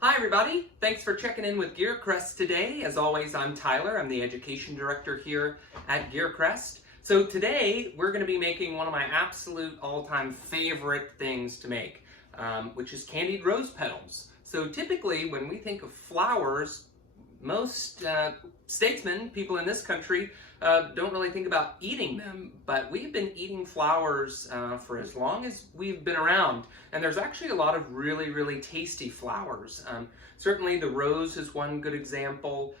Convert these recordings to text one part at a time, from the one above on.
Hi everybody, thanks for checking in with GeerCrest today. As always, I'm Tyler. I'm the Education Director here at GeerCrest. So today we're going to be making one of my absolute all-time favorite things to make, which is candied rose petals. So typically when we think of flowers, most statesmen, people in this country, don't really think about eating them, but we've been eating flowers for as long as we've been around, and there's actually a lot of really tasty flowers. Certainly the rose is one good example.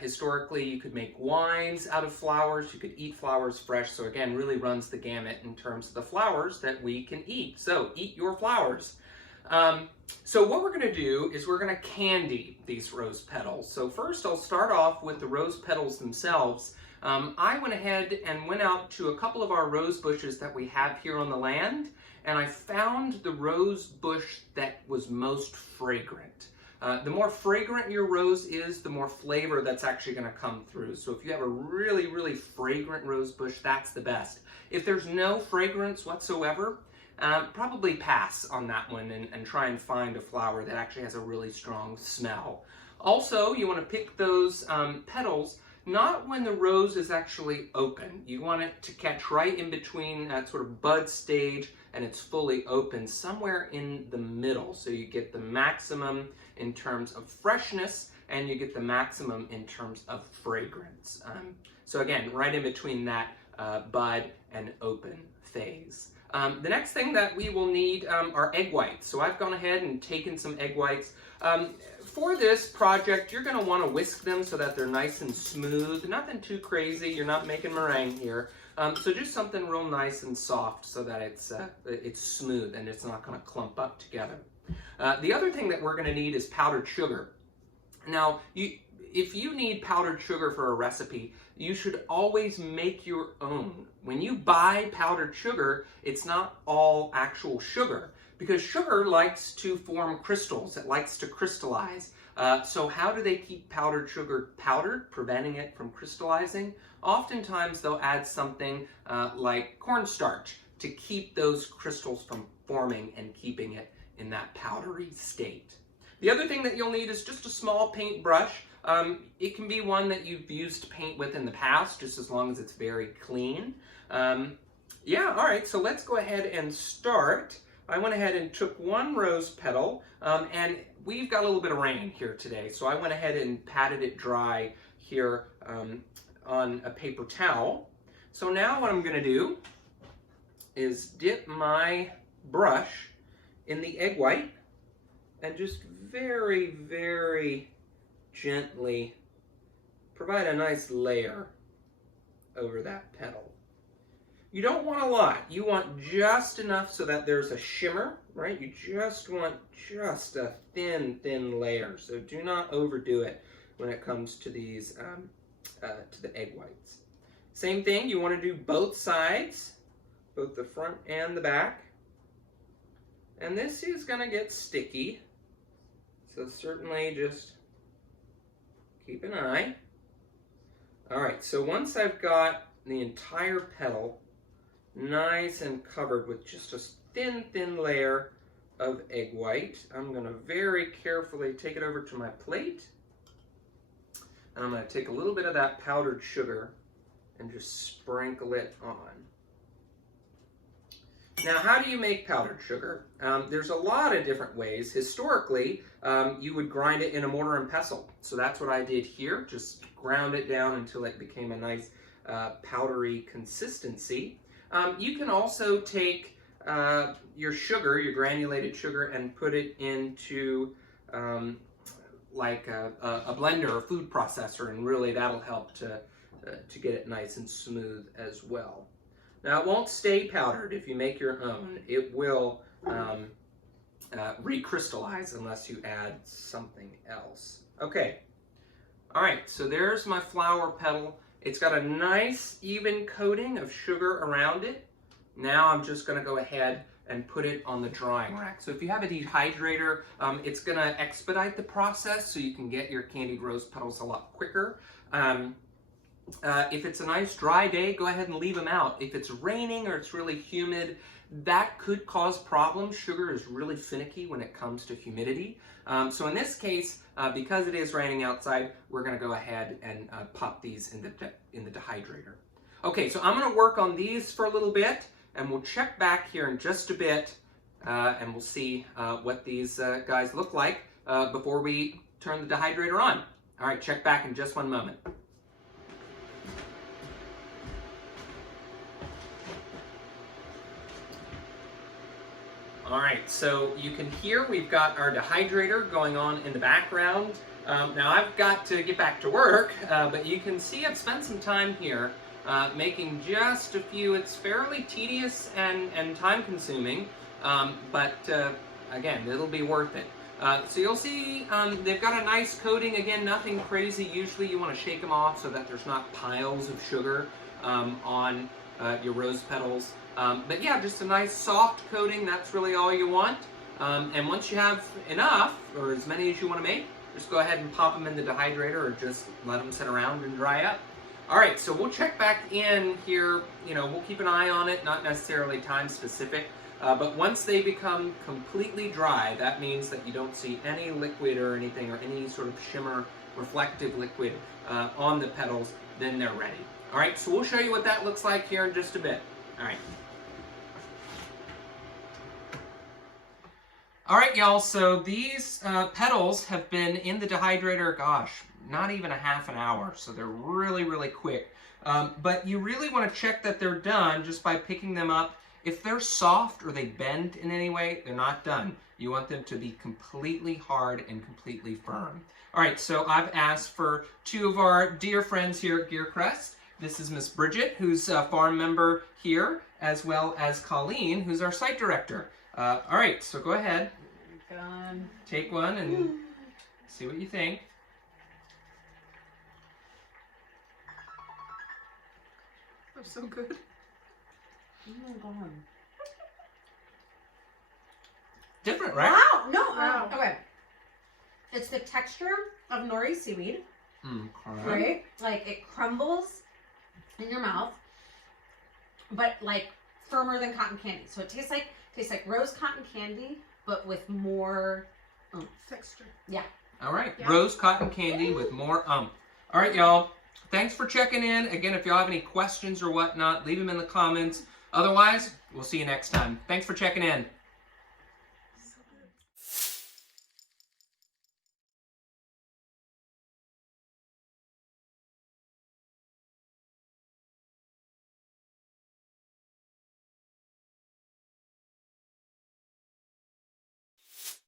Historically, you could make wines out of flowers, you could eat flowers fresh, so again, really runs the gamut in terms of the flowers that we can eat. So eat your flowers. So what we're going to do is we're going to candy these rose petals. So first I'll start off with the rose petals themselves. I went ahead and went out to a couple of our rose bushes that we have here on the land, and I found the rose bush that was most fragrant. The more fragrant your rose is, the more flavor that's actually going to come through. So if you have a really fragrant rose bush, that's the best. If there's no fragrance whatsoever, probably pass on that one and try and find a flower that actually has a really strong smell. Also, you want to pick those petals not when the rose is actually open. You want it to catch right in between that sort of bud stage and it's fully open, somewhere in the middle. So you get the maximum in terms of freshness and you get the maximum in terms of fragrance. So again, right in between that bud and open phase. The next thing that we will need are egg whites. So I've gone ahead and taken some egg whites. For this project, you're going to want to whisk them so that they're nice and smooth. Nothing too crazy. You're not making meringue here. So just something real nice and soft so that it's smooth and it's not going to clump up together. The other thing that we're going to need is powdered sugar. Now, if you need powdered sugar for a recipe, you should always make your own. When you buy powdered sugar, it's not all actual sugar, because sugar likes to form crystals. It likes to crystallize. So how do they keep powdered sugar powdered, preventing it from crystallizing? Oftentimes they'll add something like cornstarch to keep those crystals from forming and keeping it in that powdery state. The other thing that you'll need is just a small paintbrush. It can be one that you've used paint with in the past, just as long as it's very clean. Yeah, all right, so let's go ahead and start. I went ahead and took one rose petal, and we've got a little bit of rain here today, so I went ahead and patted it dry here on a paper towel. So now what I'm going to do is dip my brush in the egg white and just very gently provide a nice layer over that petal. You don't want a lot. You want just enough so that there's a shimmer, right? You just want just a thin layer. So do not overdo it when it comes to these, to the egg whites. Same thing, you want to do both sides, both the front and the back. And this is going to get sticky, so certainly just keep an eye. All right, so once I've got the entire petal nice and covered with just a thin layer of egg white, I'm going to very carefully take it over to my plate. And I'm going to take a little bit of that powdered sugar and just sprinkle it on. Now, how do you make powdered sugar? There's a lot of different ways. Historically, you would grind it in a mortar and pestle. So that's what I did here, just ground it down until it became a nice powdery consistency. You can also take your sugar, your granulated sugar, and put it into like a blender or food processor, and really that'll help to get it nice and smooth as well. Now, it won't stay powdered if you make your own. It will recrystallize unless you add something else. Okay, all right, so there's my flower petal. It's got a nice even coating of sugar around it. Now I'm just gonna go ahead and put it on the drying rack. So if you have a dehydrator, it's gonna expedite the process so you can get your candied rose petals a lot quicker. If it's a nice dry day, go ahead and leave them out. If it's raining or it's really humid, that could cause problems. Sugar is really finicky when it comes to humidity. So in this case, because it is raining outside, we're going to go ahead and pop these in the dehydrator. Okay, so I'm going to work on these for a little bit, and we'll check back here in just a bit, and we'll see what these guys look like before we turn the dehydrator on. All right, check back in just one moment. All right, so you can hear we've got our dehydrator going on in the background. Now I've got to get back to work, but you can see I've spent some time here making just a few. It's fairly tedious and time consuming, but again, it'll be worth it. So you'll see they've got a nice coating. Again, nothing crazy. Usually you want to shake them off so that there's not piles of sugar on your rose petals. But yeah, just a nice soft coating, that's really all you want. And once you have enough, or as many as you want to make, just go ahead and pop them in the dehydrator or just let them sit around and dry up. Alright, so we'll check back in here, we'll keep an eye on it, not necessarily time specific, but once they become completely dry, that means that you don't see any liquid or anything, or any sort of shimmer, reflective liquid on the petals, then they're ready. Alright, so we'll show you what that looks like here in just a bit. Alright. Alright, y'all, so these petals have been in the dehydrator, gosh, not even a half an hour, so they're really, really quick. But you really want to check that they're done just by picking them up. If they're soft or they bend in any way, they're not done. You want them to be completely hard and completely firm. Alright, so I've asked for two of our dear friends here at GeerCrest. This is Miss Bridget, who's a farm member here, as well as Colleen, who's our site director. Alright, so go ahead. Take one and see what you think. They're so good. Oh my god. Different, right? Wow! No, Wow. Okay. It's the texture of nori seaweed, Okay. right? Like, it crumbles in your mouth, but like firmer than cotton candy. So it tastes like rose cotton candy, but with more Texture. Yeah. All right, Yeah. rose cotton candy with more All right, y'all. Thanks for checking in. Again, if y'all have any questions or whatnot, leave them in the comments. Otherwise, we'll see you next time. Thanks for checking in.